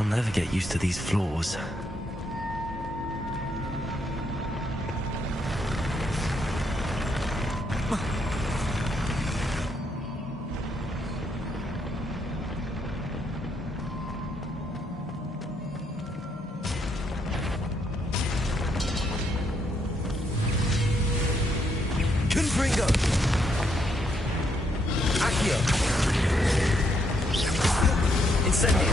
I'll never get used to these floors. Confringo! Accio! Incendio!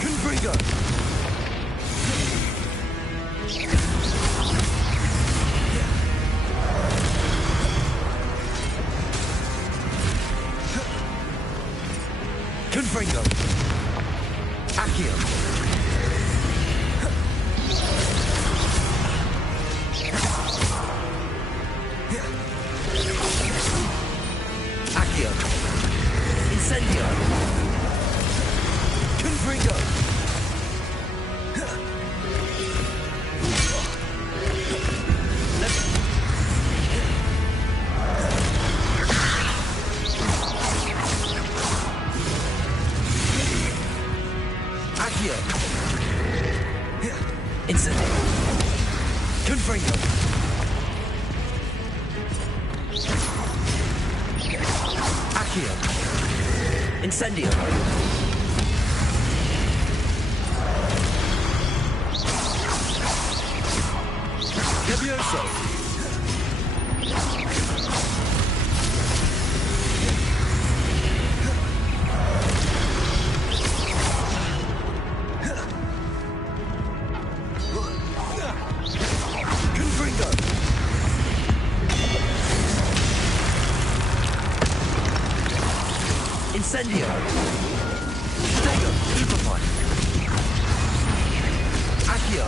Confringo! Confringo! Accio! Accio! Incendio! Confringo! Accio! Incendio! Confringo! Accio! Incendio! Levioso! Confringo! Incendio! Stego! Superpod! Accio!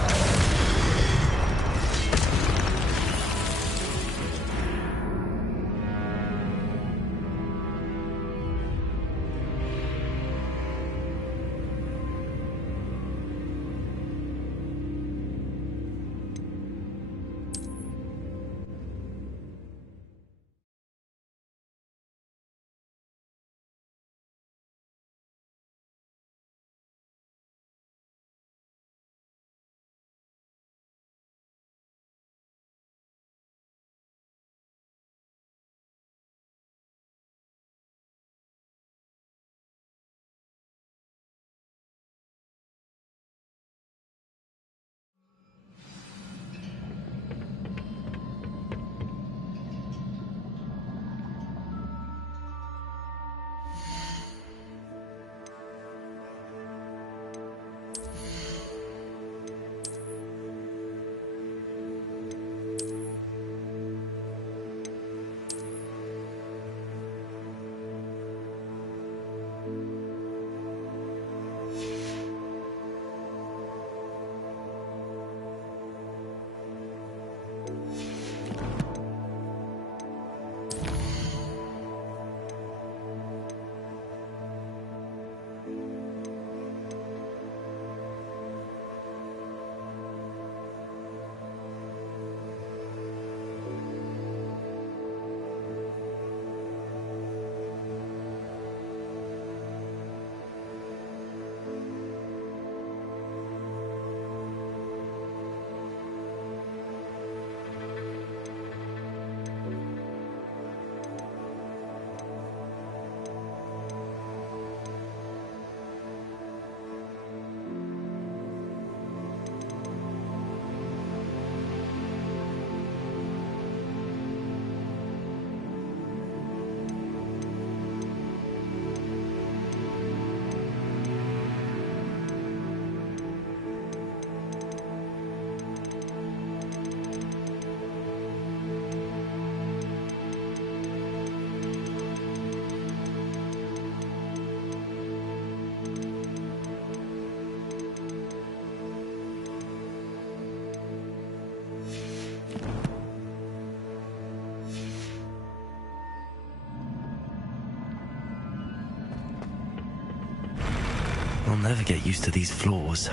I'll never get used to these floors.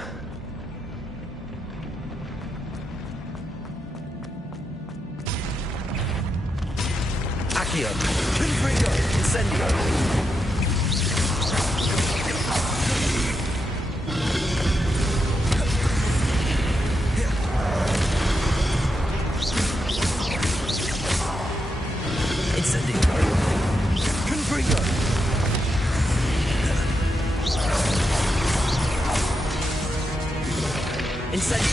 Accio! Confringo! Incendio. Incendio. Confringo. Incendio.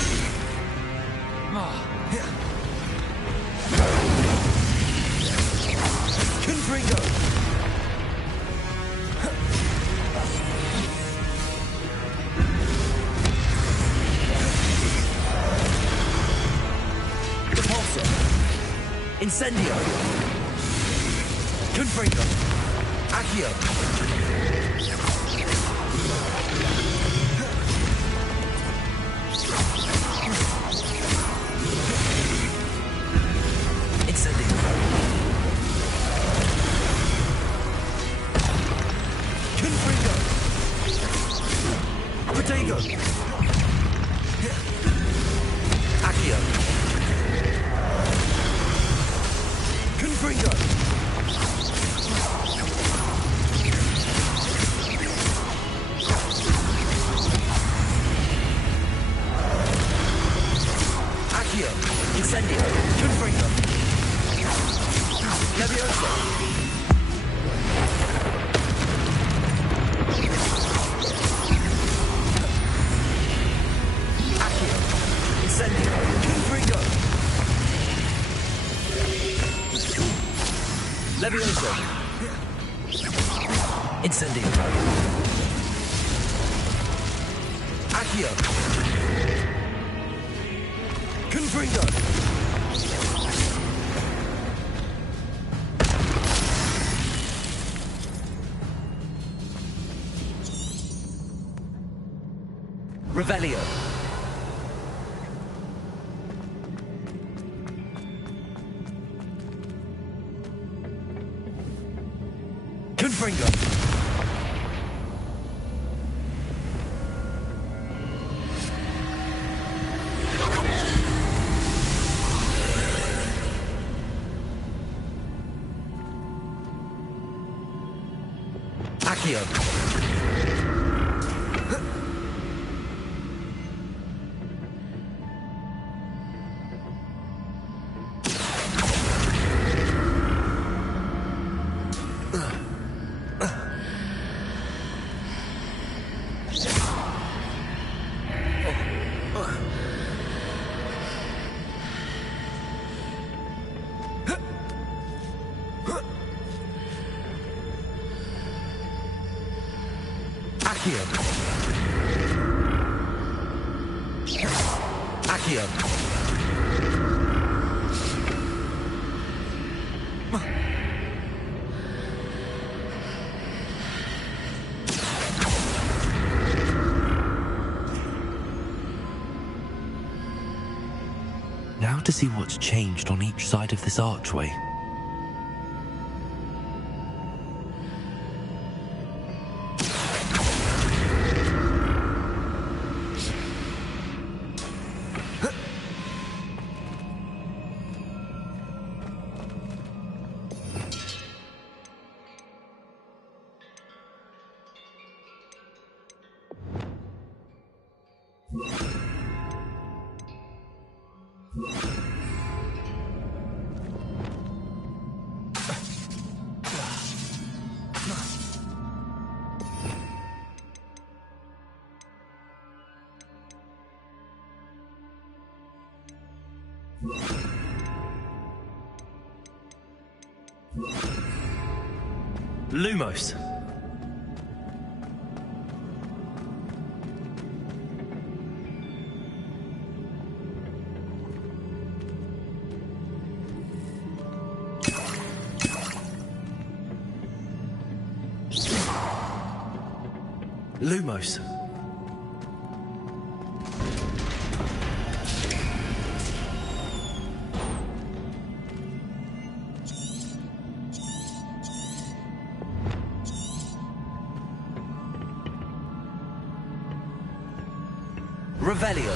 Confringo. Repulsor. Incendio. Confringo. Accio. Incendio. Confringo. Protego. Accio. Confringo. Accio. Incendio. Confringo. Levioso. Accio. Incendio. Confringo. Levioso. Incendio. Accio. Confringo. Revelio. Confringo. Accio. Accio. Accio. Now to see what's changed on each side of this archway. Lumos. Lumos. Revelio.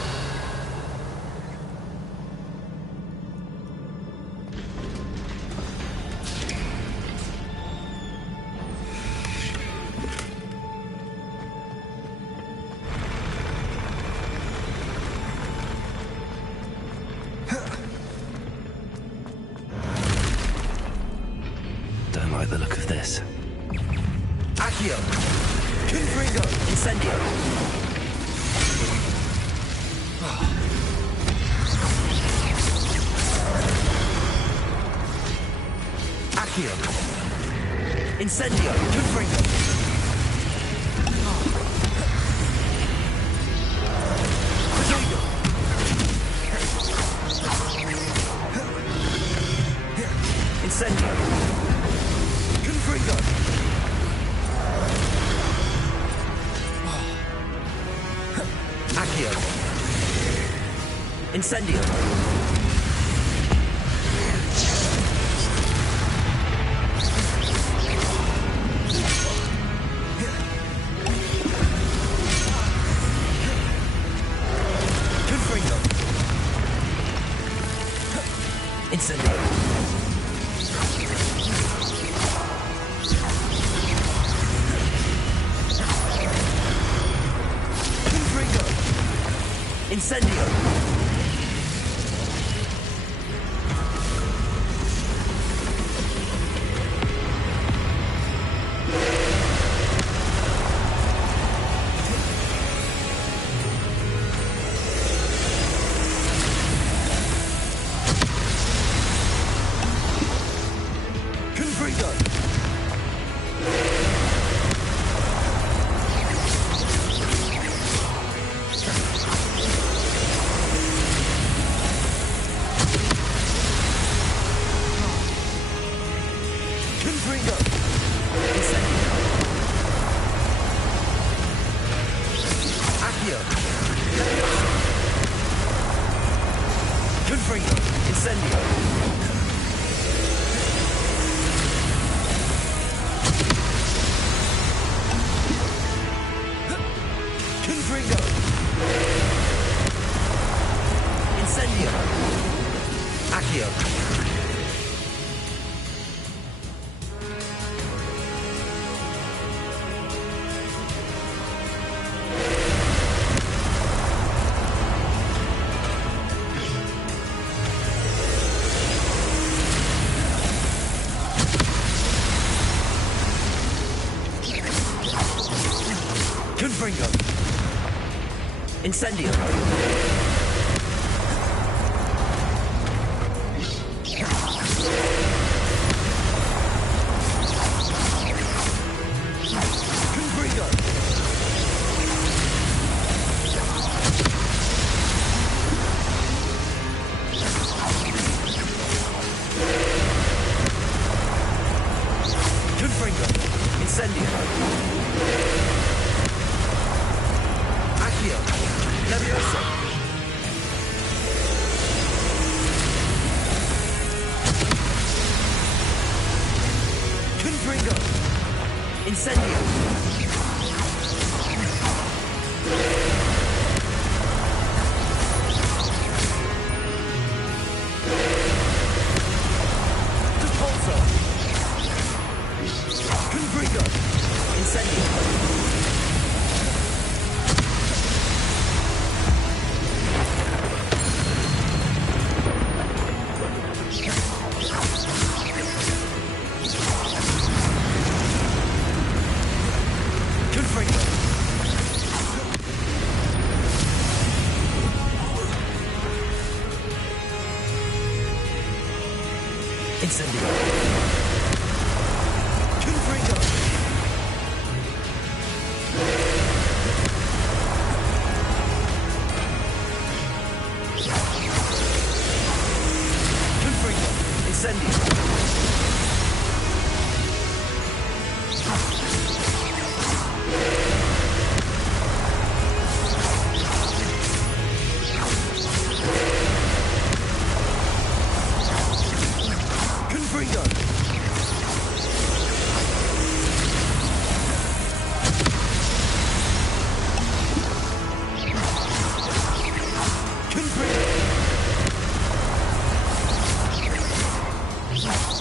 like the look of this. Accio. Confringo. Incendio. Accio. Incendio. Confringo. Incendio. Confringo. Accio. Incendio. Confringo. Incendio. Incendio. Confringo. Confringo. Incendio. Accio. Confringo. Incendio. Confringo. Incendio. Accio. Confringo. Incendio. Confringo. Confringo. Incendio. Accio. Levioso. Confringo. Incendio. Repulso. Confringo. Incendio. Confringo. Incendio. Confringo. Confringo. Incendio. Confringo. Confringo.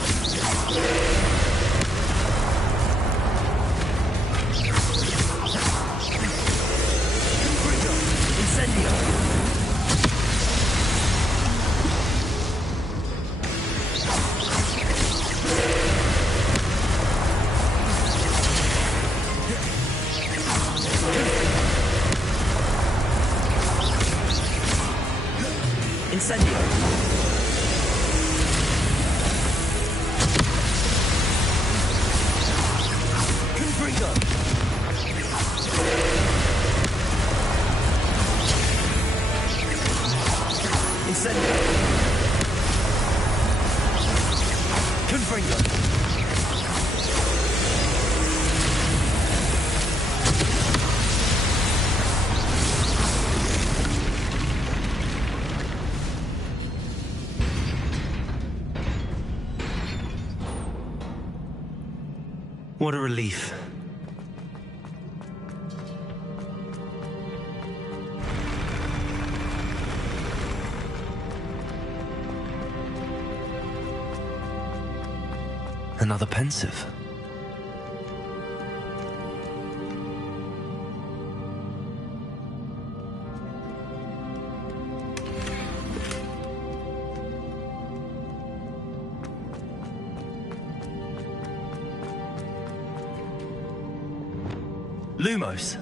Incendio. Confringo. Incendio. Confringo. What a relief. Another pensive. Lumos.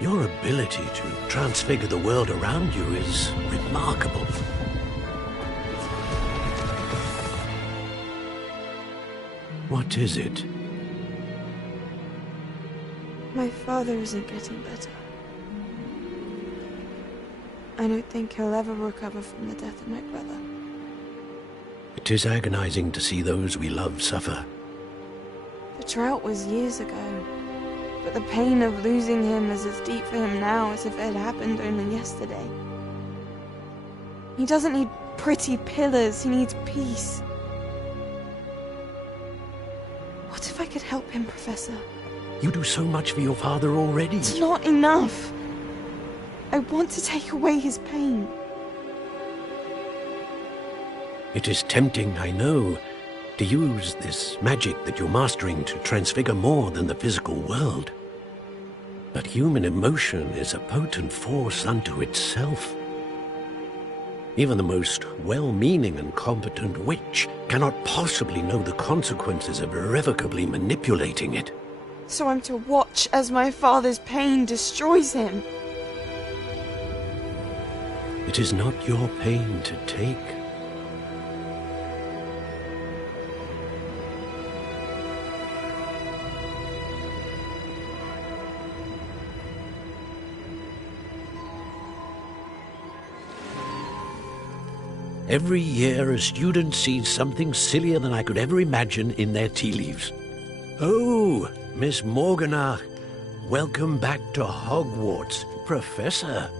Your ability to transfigure the world around you is remarkable. What is it? My father isn't getting better. I don't think he'll ever recover from the death of my brother. It is agonizing to see those we love suffer. The drought was years ago, but the pain of losing him is as deep for him now as if it had happened only yesterday. He doesn't need pretty pillars, he needs peace. What if I could help him, Professor? You do so much for your father already. It's not enough. I want to take away his pain. It is tempting, I know, to use this magic that you're mastering to transfigure more than the physical world. But human emotion is a potent force unto itself. Even the most well-meaning and competent witch cannot possibly know the consequences of irrevocably manipulating it. So I'm to watch as my father's pain destroys him. It is not your pain to take. Every year, a student sees something sillier than I could ever imagine in their tea leaves. Oh, Miss Morganach, welcome back to Hogwarts, Professor.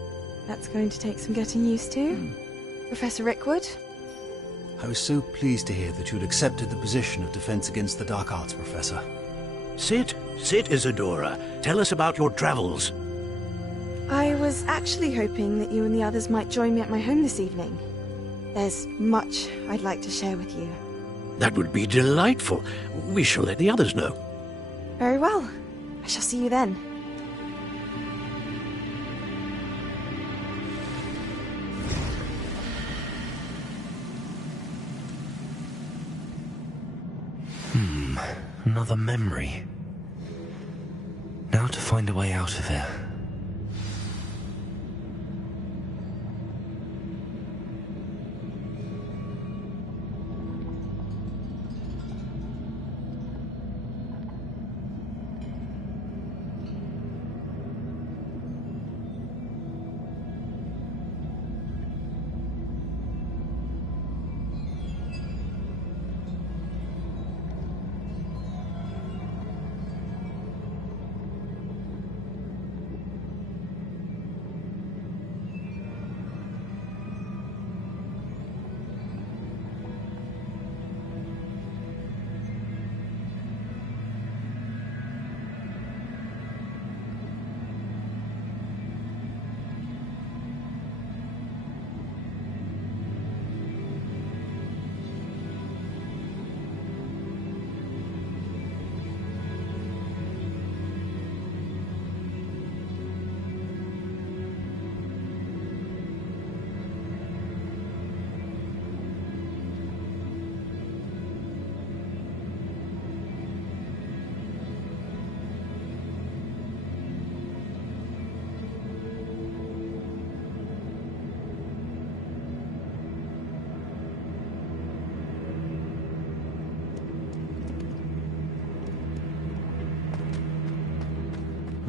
That's going to take some getting used to. Professor Rickwood? I was so pleased to hear that you'd accepted the position of Defense Against the Dark Arts, Professor. Sit, Isadora. Tell us about your travels. I was actually hoping that you and the others might join me at my home this evening. There's much I'd like to share with you. That would be delightful. We shall let the others know. Very well. I shall see you then. Another memory. Now to find a way out of it.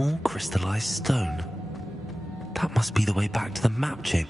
More crystallized stone. That must be the way back to the map chip.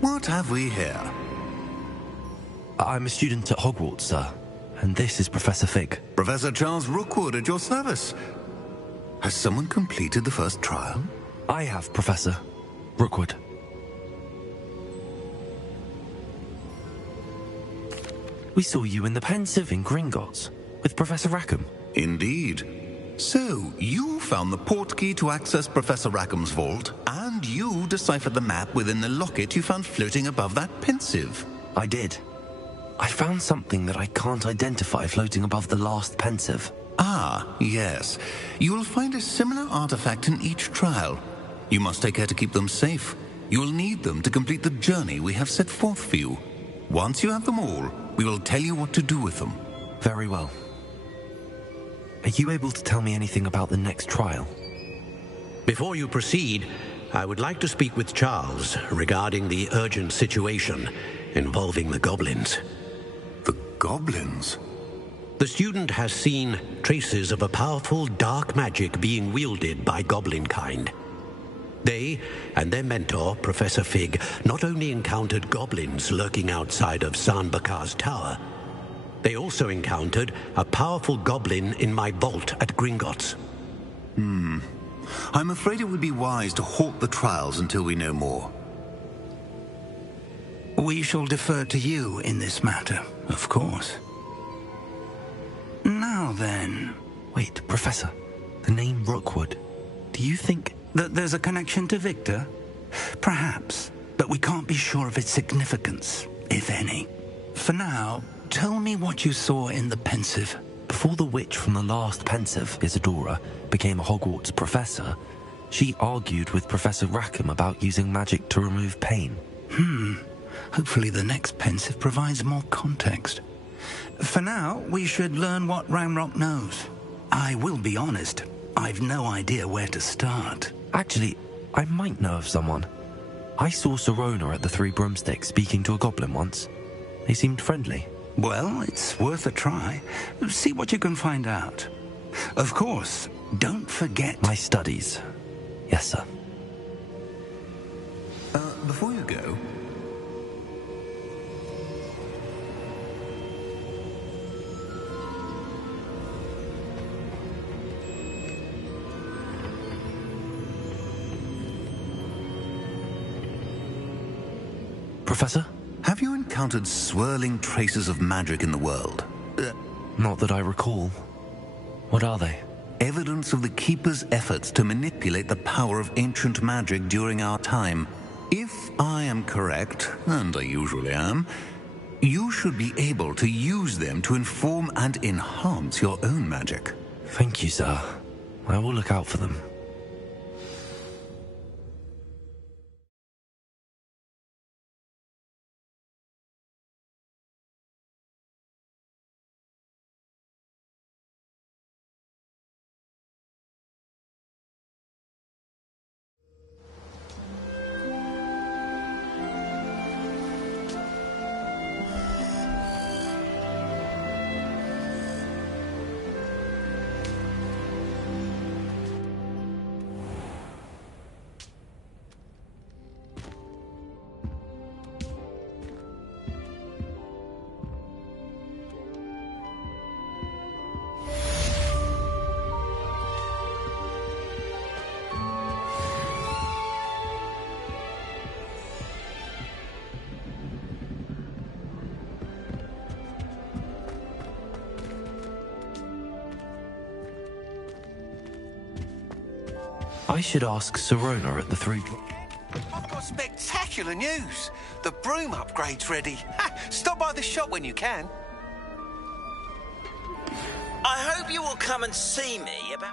What have we here? I'm a student at Hogwarts, sir. And this is Professor Fig. Professor Charles Rookwood at your service. Has someone completed the first trial? I have, Professor Rookwood. We saw you in the Pensive in Gringotts with Professor Rackham. Indeed. So, you found the portkey to access Professor Rackham's vault, and you deciphered the map within the locket you found floating above that Pensive. I did. I found something that I can't identify floating above the last Pensive. Ah, yes. You will find a similar artifact in each trial. You must take care to keep them safe. You will need them to complete the journey we have set forth for you. Once you have them all, we will tell you what to do with them. Very well. Are you able to tell me anything about the next trial? Before you proceed, I would like to speak with Charles regarding the urgent situation involving the goblins. The goblins? The student has seen traces of a powerful dark magic being wielded by goblin kind. They and their mentor, Professor Fig, not only encountered goblins lurking outside of Sanbakar's tower, they also encountered a powerful goblin in my vault at Gringotts. I'm afraid it would be wise to halt the trials until we know more. We shall defer to you in this matter, of course. Now then... Wait, Professor. The name Rookwood. Do you think... that there's a connection to Victor? Perhaps, but we can't be sure of its significance, if any. For now, tell me what you saw in the Pensive. Before the witch from the last Pensive, Isadora, became a Hogwarts professor, she argued with Professor Rackham about using magic to remove pain. Hopefully the next Pensive provides more context. For now, we should learn what Ranrock knows. I will be honest, I've no idea where to start. Actually, I might know of someone. I saw Sirona at the Three Broomsticks speaking to a goblin once. They seemed friendly. Well, it's worth a try. See what you can find out. Of course, don't forget... My studies. Yes, sir. Before you go... Professor? Have you encountered swirling traces of magic in the world? Not that I recall. What are they? Evidence of the Keeper's efforts to manipulate the power of ancient magic during our time. If I am correct, and I usually am, you should be able to use them to inform and enhance your own magic. Thank you, sir. I will look out for them. I should ask Sirona at the 3. I've got spectacular news. The broom upgrade's ready. Ha! Stop by the shop when you can. I hope you will come and see me about...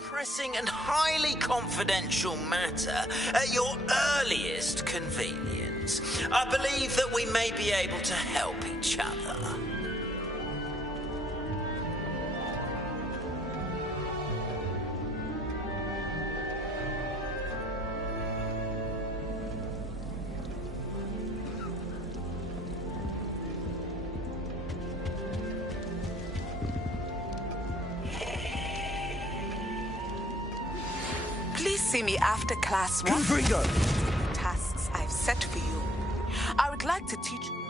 Pressing and highly confidential matter at your earliest convenience. I believe that we may be able to help each other. Please see me after class. Confringo! Tasks I've set for you. I would like to teach you.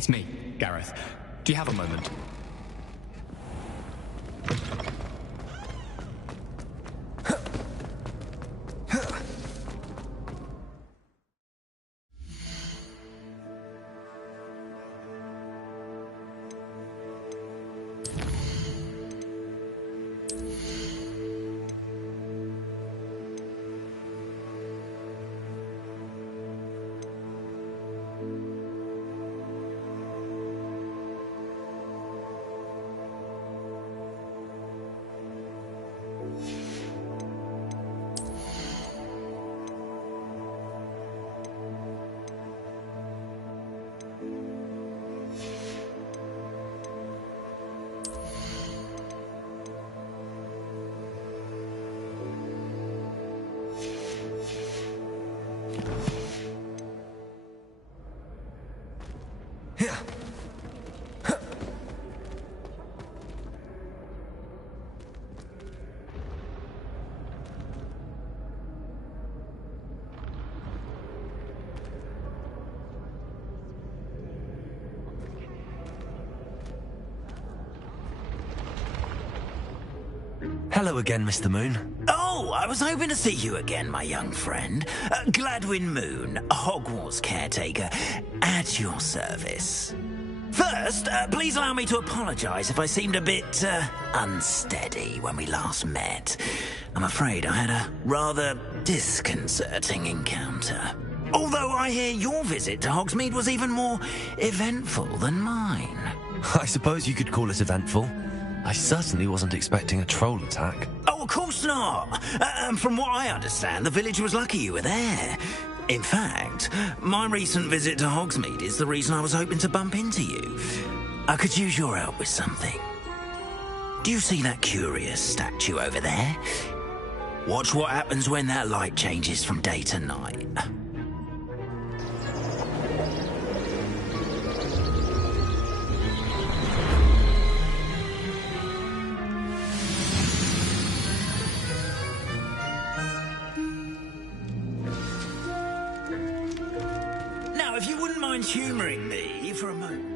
It's me, Gareth. Do you have a moment? Hello again, Mr. Moon. Oh, I was hoping to see you again, my young friend. Gladwin Moon, Hogwarts caretaker, at your service. First, please allow me to apologise if I seemed a bit unsteady when we last met. I'm afraid I had a rather disconcerting encounter. Although I hear your visit to Hogsmeade was even more eventful than mine. I suppose you could call it eventful. I certainly wasn't expecting a troll attack. Oh, of course not. From what I understand, the village was lucky you were there. In fact, my recent visit to Hogsmeade is the reason I was hoping to bump into you. I could use your help with something. Do you see that curious statue over there? Watch what happens when that light changes from day to night. If you wouldn't mind humouring me for a moment.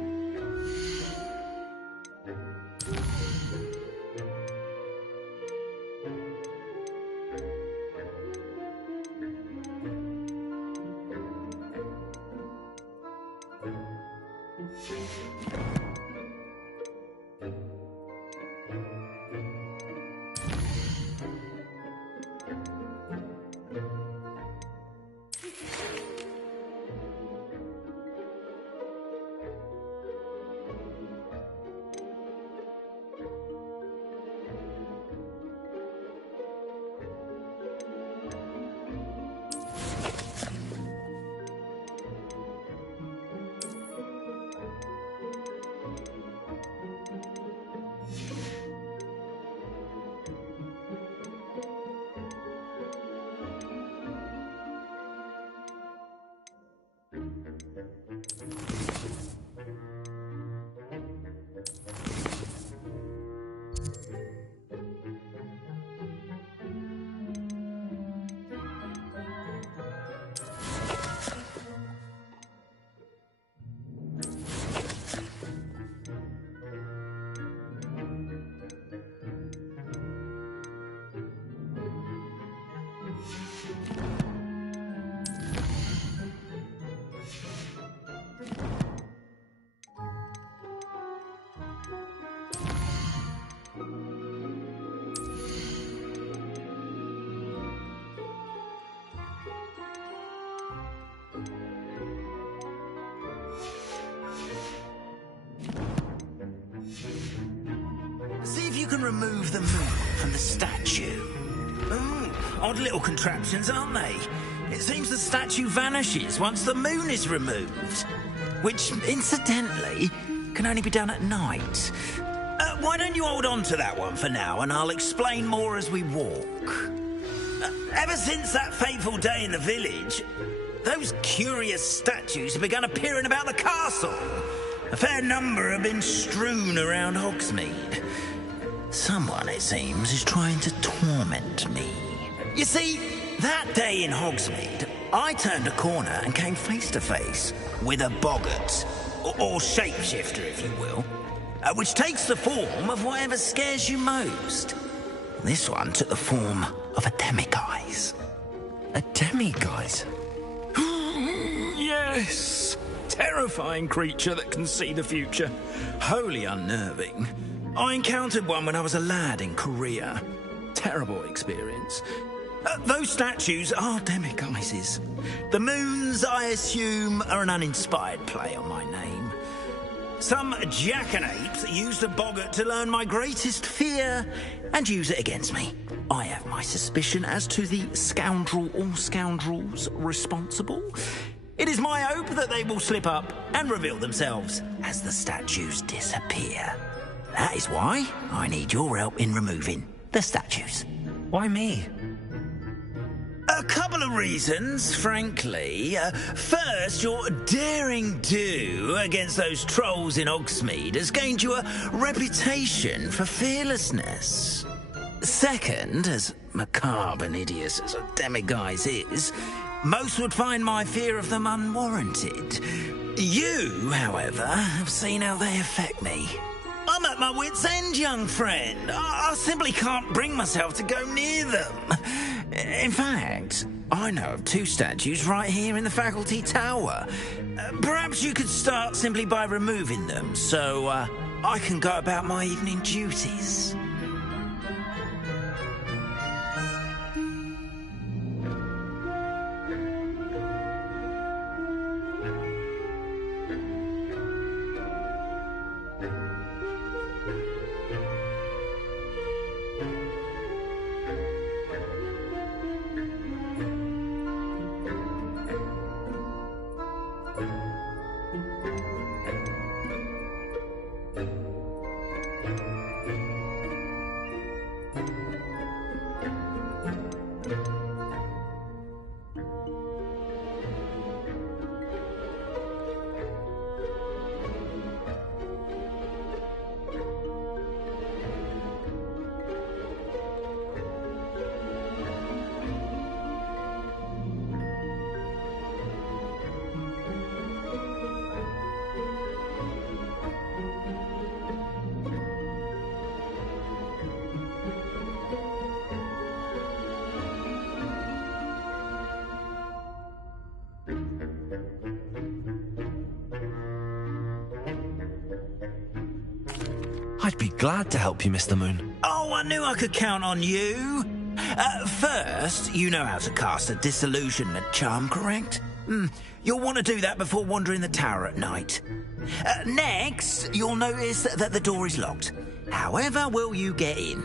See if you can remove the moon from the statue. Odd little contraptions, aren't they? It seems the statue vanishes once the moon is removed. Which, incidentally, can only be done at night. Why don't you hold on to that one for now, and I'll explain more as we walk. Ever since that fateful day in the village, those curious statues have begun appearing about the castle. A fair number have been strewn around Hogsmeade. Someone, it seems, is trying to torment me. You see, that day in Hogsmeade, I turned a corner and came face to face with a boggart. or shapeshifter, if you will, which takes the form of whatever scares you most. This one took the form of a demiguise. A demiguise? Yes! Terrifying creature that can see the future. Wholly unnerving. I encountered one when I was a lad in Korea. Terrible experience. Those statues are demiguises. The moons, I assume, are an uninspired play on my name. Some jackanapes used a boggart to learn my greatest fear and use it against me. I have my suspicion as to the scoundrel or scoundrels responsible. It is my hope that they will slip up and reveal themselves as the statues disappear. That is why I need your help in removing the statues. Why me? A couple of reasons, frankly. First, your daring do against those trolls in Hogsmeade has gained you a reputation for fearlessness. Second, as macabre and hideous as a demiguise is, most would find my fear of them unwarranted. You, however, have seen how they affect me. I'm at my wit's end, young friend. I simply can't bring myself to go near them. In fact, I know of 2 statues right here in the faculty tower. Perhaps you could start simply by removing them, so I can go about my evening duties. I'd be glad to help you, Mr. Moon. Oh, I knew I could count on you. First, you know how to cast a disillusionment charm, correct? You'll want to do that before wandering the tower at night. Next, you'll notice that the door is locked. However will you get in?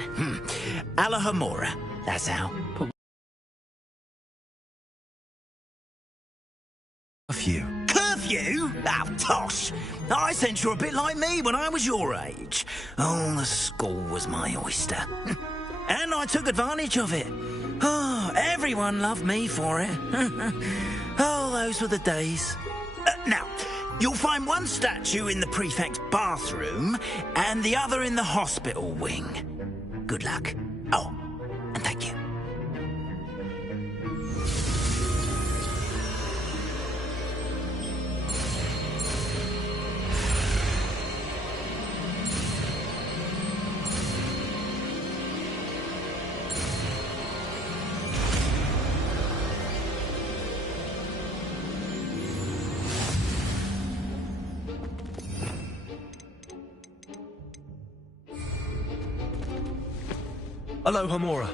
Alahomora, that's how. Curfew. Curfew? Oh, tosh. I sense you're a bit like me when I was your age. Oh, the school was my oyster. And I took advantage of it. Oh, everyone loved me for it. Oh, those were the days. Now, you'll find one statue in the prefect's bathroom and the other in the hospital wing. Good luck. Oh, and thank you. Alahomora.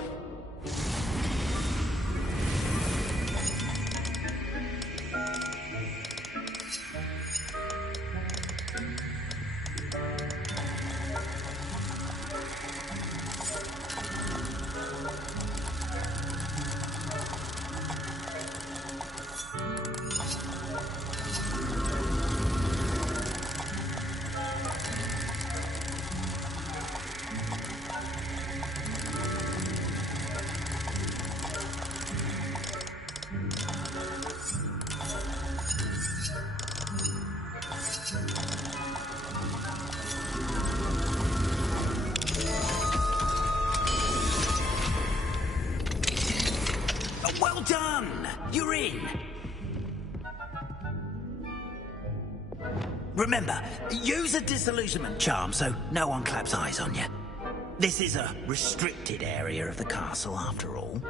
Well done! You're in! Remember, use a disillusionment charm so no one claps eyes on you. This is a restricted area of the castle, after all.